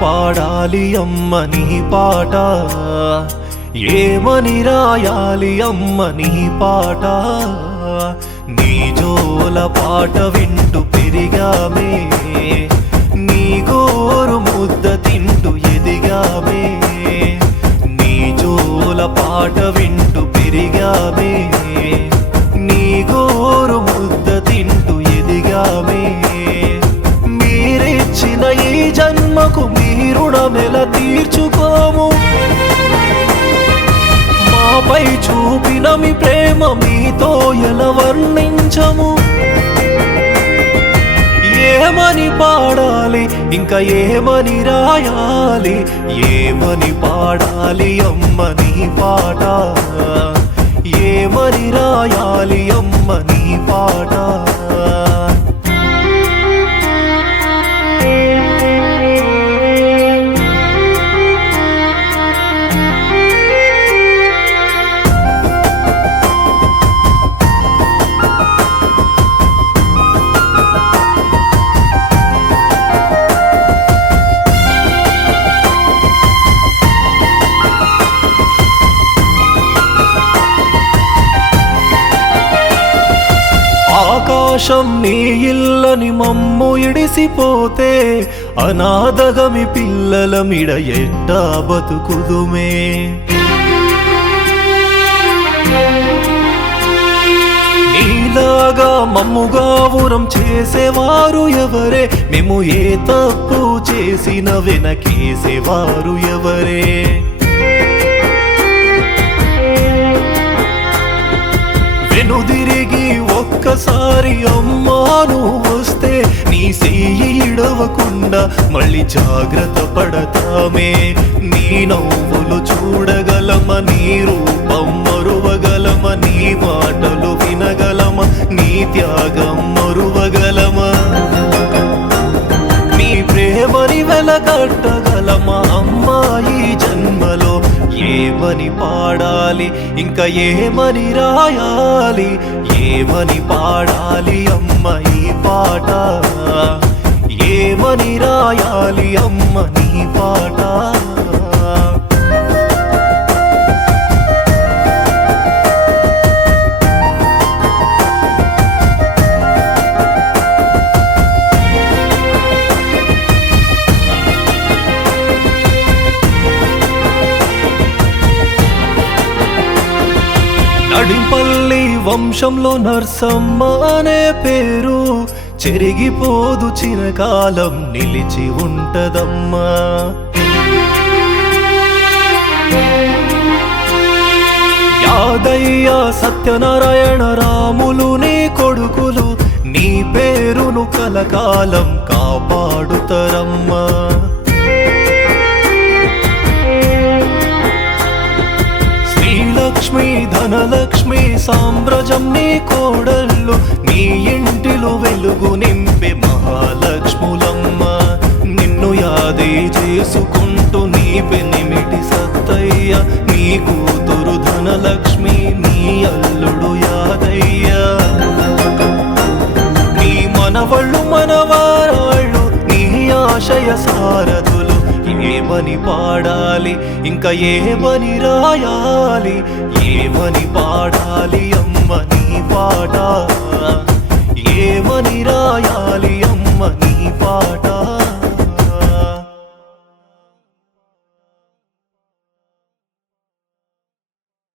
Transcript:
పాడాలి అమ్మ నీ పాట, ఏమని రాయాలి అమ్మ నీ పాట. నీ జోల పాట వింటూ పెరిగామే, నీ గోరు ముద్ద తింటూ ఎదిగామే. నీ జోల పాట వింటూ పెరిగామే, నీ గోరు ముద్ద తింటూ ఎదిగామే. మీరిచ్చిన ఈ జన్మకు మీ రుణమెలా తీర్చుకోము, మాపై చూపిన మీ ప్రేమ మీతో ఎలా వర్ణించము. ఏమని పాడాలి ఇంకా ఏమని రాయాలి, ఏమని పాడాలి అమ్మ నీ పాట, ఏమని రాయాలి అమ్మ నీ పాట. ఆకాశం నీ ఇల్లని మమ్ము ఇడిసిపోతే, అనాథగమి పిల్లల మిడ ఎట్టా బతుకుదుమే. నీలాగా మమ్ముగా ఊరం చేసేవారు ఎవరే, మేము ఏ తప్పు చేసిన వెనకేసేవారు ఎవరే. వెనుదిరిగి ఒక్కసారి అమ్మాను వస్తే, నీ చెయ్యి ఇడవకుండా మళ్ళీ జాగ్రత్త పడతామే. నీ నవ్వులు చూడగలమ, నీ రూపం మరువగలమ, నీ మాటలు వినగలమ, నీ త్యాగం మరువగలమా. నీ ప్రేమని వెలకట్టగలమా అమ్మాయి జన్మలో. ఏమని పాడాలి ఇంకా ఏమని రాయాలి, ఏమని పాడాలి అమ్మ ఈ పాట, ఏమని రాయాలి అమ్మ నీ పాట. నడింపల్లి వంశంలో నర్సమ్మ అనే పేరు చెరిగిపోదు, చిరకాలం నిలిచి ఉంటదమ్మా. యాదయ్య సత్యనారాయణ రాములు నీ కొడుకులు, నీ పేరును కలకాలం కాపాడుతరమ్మా. లక్ష్మి ధనలక్ష్మి సామ్రాజ్యం నీ కోడళ్ళు, నీ ఇంటిలో వెలుగు నింపే మహాలక్ష్ములమ్మ. నిన్ను యాదే చేసుకుంటూ నీ పెనిమిటి సత్తయ్య, నీ కూతురు ధనలక్ష్మి, నీ అల్లుడు యాదయ్య. నీ మనవళ్ళు మనవారాళ్ళు, నీ ఆశయ సారథులు. ఏమని పాడాలి ఇంకా ఏమని రాయాలి, ఏమని పాడాలి అమ్మ నీ పాట, ఏమని రాయాలి అమ్మ నీ పాట.